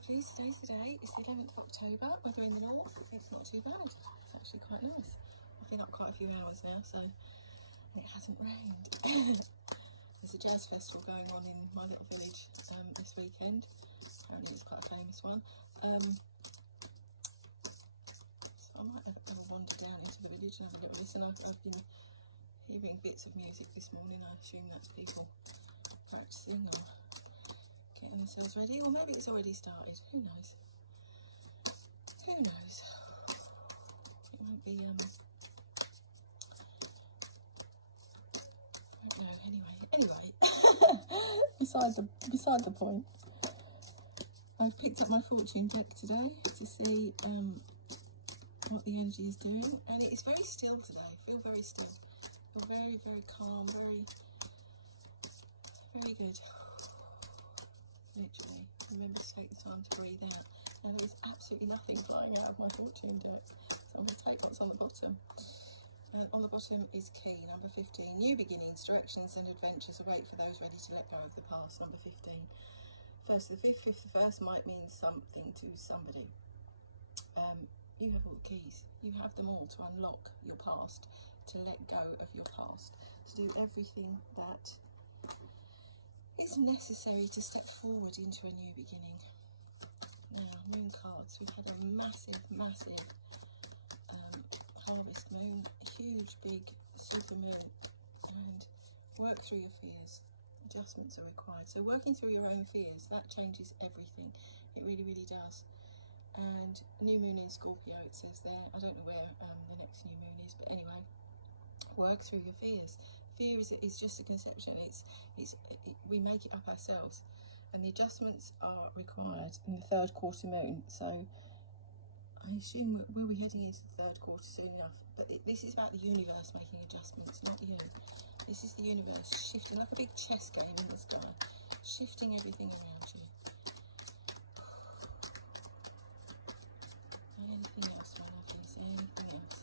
lovelies, today's the day. It's the 11th of October. Weather in the north, it's not too bad. It's actually quite nice. I've been up quite a few hours now, and it hasn't rained. There's a jazz festival going on in my little village this weekend. Apparently it's quite a famous one. So I might have a wander down into the village and have a little listen. I've been hearing bits of music this morning. I assume that's people practicing or getting themselves ready, or maybe it's already started. Who knows? Who knows? It won't be I don't know. Anyway, beside the point. I've picked up my fortune deck today to see what the energy is doing, and it is very still today. I feel very still. I feel very, very calm, very, very good. Literally, remember to take the time to breathe out. Now there is absolutely nothing flying out of my fortune deck, so I'm going to take what's on the bottom. And on the bottom is key, number 15. New beginnings, directions and adventures await for those ready to let go of the past, number 15. First to the fifth, fifth to the first might mean something to somebody. You have all the keys. You have them all to unlock your past, to let go of your past, to do everything that is necessary to step forward into a new beginning. Now, moon cards. We've had a massive harvest moon, a huge, big super moon, and work through your fears. Adjustments are required. So working through your own fears, that changes everything. It really, really does. And new moon in Scorpio, it says there. I don't know where the next new moon is, but anyway, work through your fears. Fear is just a conception. We make it up ourselves, and the adjustments are required in the third quarter moon. So I assume we'll be heading into the third quarter soon enough. But this is about the universe making adjustments, not you. This is the universe shifting like a big chess game in the sky, shifting everything around you. Anything else, my lovelies? Anything else?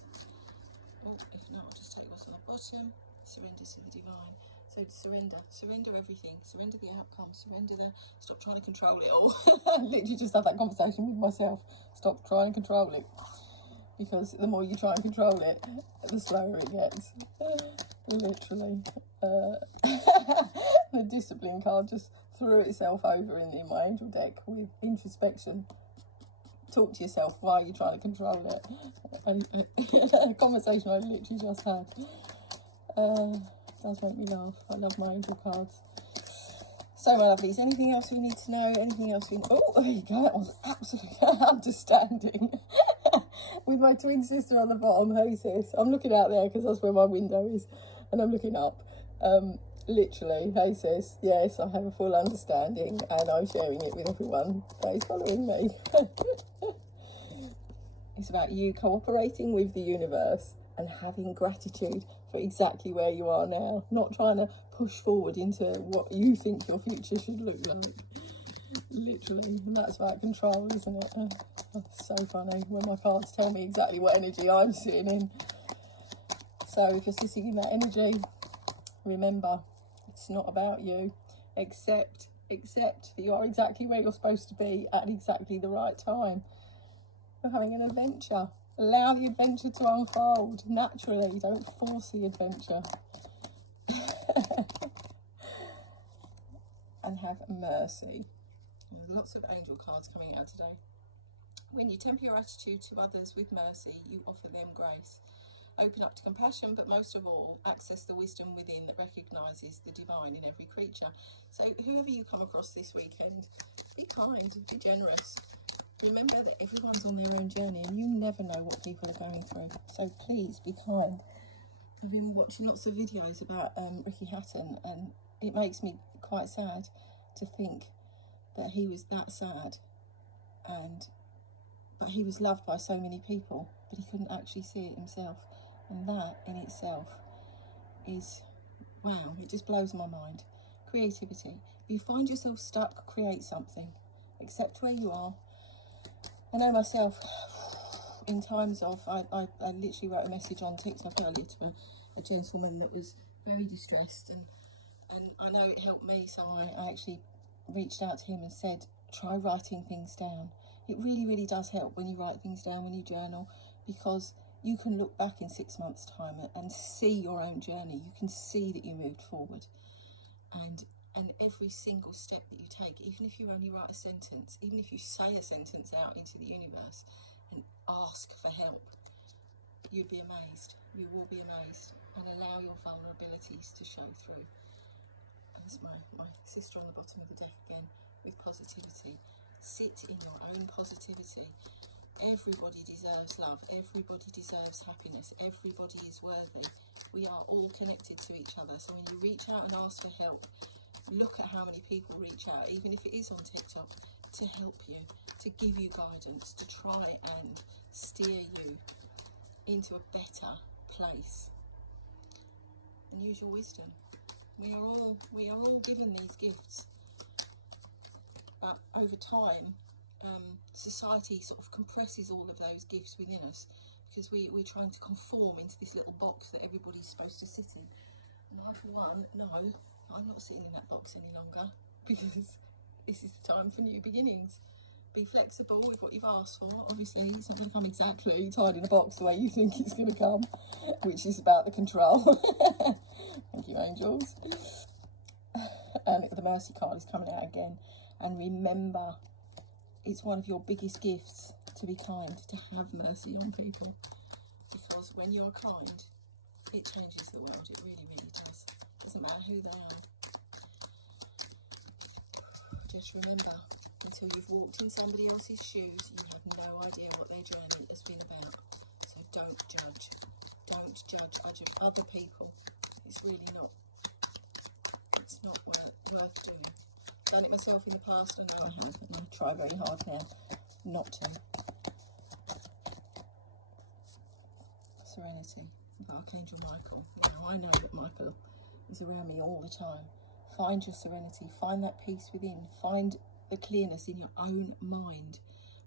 Oh, if not, I'll just take what's on the bottom. Surrender to the divine. So surrender everything. Surrender the outcome. Stop trying to control it all. I literally just had that conversation with myself. Stop trying to control it, because the more you try and control it, the slower it gets. Literally. The discipline card just threw itself over in my angel deck with introspection. Talk to yourself. Why are you trying to control it? A conversation I literally just had. Does make me laugh. I love my angel cards. So, my lovelies, anything else we need to know? Anything else we... Oh, there you go. That was absolutely understanding. With my twin sister on the bottom. Hey, sis. I'm looking out there because that's where my window is. And I'm looking up. Literally, hey, sis. Yes, I have a full understanding. And I'm sharing it with everyone that is following me. It's about you cooperating with the universe and having gratitude for exactly where you are now, not trying to push forward into what you think your future should look like. Literally, and that's about control, isn't it? That's so funny when my cards tell me exactly what energy I'm sitting in. So if you're sitting in that energy, remember, it's not about you. Accept that you are exactly where you're supposed to be at exactly the right time. You're having an adventure. Allow the adventure to unfold naturally. Don't force the adventure. And have mercy. There's lots of angel cards coming out today. When you temper your attitude to others with mercy, you offer them grace. Open up to compassion, but most of all, access the wisdom within that recognises the divine in every creature. So whoever you come across this weekend, be kind, be generous. Remember that everyone's on their own journey and you never know what people are going through. So please be kind. I've been watching lots of videos about Ricky Hatton, and it makes me quite sad to think that he was that sad, but he was loved by so many people, but he couldn't actually see it himself. And that in itself is, wow, it just blows my mind. Creativity. If you find yourself stuck, create something. Accept where you are. I know myself, in times of, I literally wrote a message on TikTok earlier to a gentleman that was very distressed, and I know it helped me, so I actually reached out to him and said, try writing things down. It really, really does help when you write things down, when you journal, because you can look back in 6 months' time and see your own journey. You can see that you moved forward. And every single step that you take, even if you only write a sentence, even if you say a sentence out into the universe and ask for help, you'd be amazed. You will be amazed. And allow your vulnerabilities to show through. And there's my sister on the bottom of the deck again with positivity. Sit in your own positivity. Everybody deserves love. Everybody deserves happiness. Everybody is worthy. We are all connected to each other. So when you reach out and ask for help, look at how many people reach out, even if it is on TikTok, to help you, to give you guidance, to try and steer you into a better place. And use your wisdom. We are all given these gifts, but over time, society sort of compresses all of those gifts within us, because we're trying to conform into this little box that everybody's supposed to sit in. And I, for one, no, I'm not sitting in that box any longer, because this is the time for new beginnings. Be flexible with what you've asked for. Obviously, it's not going to come exactly tied in a box the way you think it's going to come, which is about the control. Thank you, angels. And the mercy card is coming out again. And remember, it's one of your biggest gifts to be kind, to have mercy on people. Because when you're kind, it changes the world. It really, really does. Doesn't matter who they are. Just remember, until you've walked in somebody else's shoes, you have no idea what their journey has been about. So don't judge. Don't judge other people. It's really not. It's not worth doing. Done it myself in the past, I know I have, and I try very hard now not to. Serenity with Archangel Michael. Now, I know that Michael is around me all the time. Find your serenity, find that peace within, find the clearness in your own mind.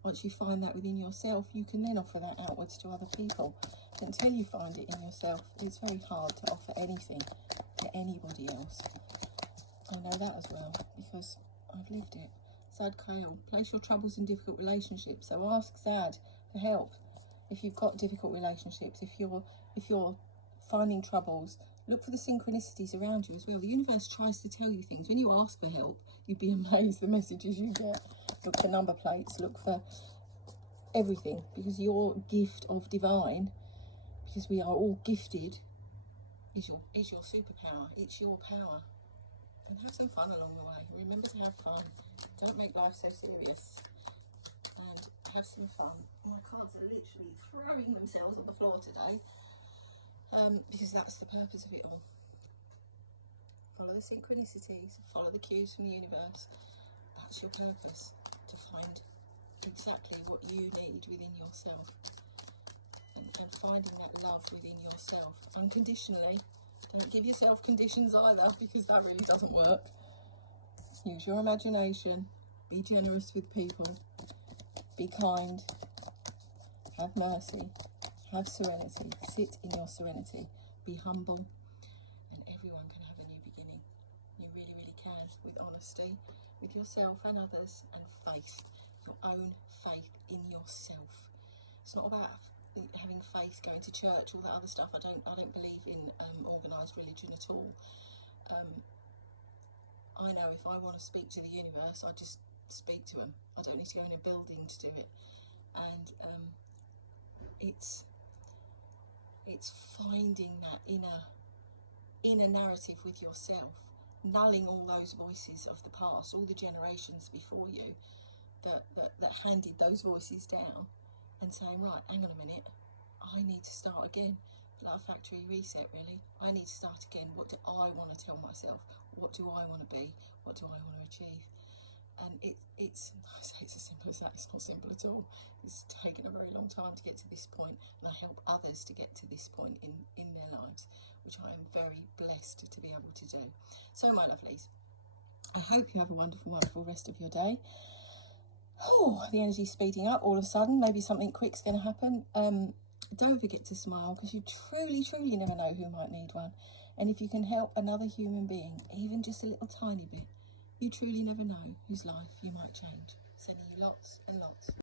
Once you find that within yourself, you can then offer that outwards to other people. Until you find it in yourself, it's very hard to offer anything to anybody else. I know that as well, because I've lived it. Zad Kale, place your troubles in difficult relationships. So ask Zad for help. If you've got difficult relationships, if you're finding troubles, look for the synchronicities around you as well. The universe tries to tell you things. When you ask for help, you'd be amazed the messages you get. Look for number plates, look for everything, because your gift of divine, because we are all gifted, is your superpower. It's your power. And have some fun along the way. Remember to have fun. Don't make life so serious. And have some fun. My cards are literally throwing themselves on the floor today, because that's the purpose of it all. Follow the synchronicities. Follow the cues from the universe. That's your purpose, to find exactly what you need within yourself. And finding that love within yourself unconditionally. Don't give yourself conditions either, because that really doesn't work. Use your imagination. Be generous with people. Be kind. Have mercy. Have serenity. Sit in your serenity. Be humble. And everyone can have a new beginning. You really, really can. With honesty, with yourself and others, and faith. Your own faith in yourself. It's not about having faith, going to church, all that other stuff. I don't believe in organised religion at all. I know if I want to speak to the universe, I just speak to them. I don't need to go in a building to do it. And it's finding that inner narrative with yourself, nulling all those voices of the past, all the generations before you that handed those voices down, and saying, right, hang on a minute, I need to start again. Like a factory reset, really. I need to start again. What do I want to tell myself? What do I want to be? What do I want to achieve? And it's I say it's as simple as that. It's not simple at all. It's taken a very long time to get to this point, and I help others to get to this point in their lives, which I am very blessed to be able to do. So, my lovelies, I hope you have a wonderful, wonderful rest of your day. Oh, the energy's speeding up all of a sudden. Maybe something quick's going to happen. Don't forget to smile, because you truly, truly never know who might need one. And if you can help another human being, even just a little tiny bit, You truly never know whose life you might change. Sending you lots and lots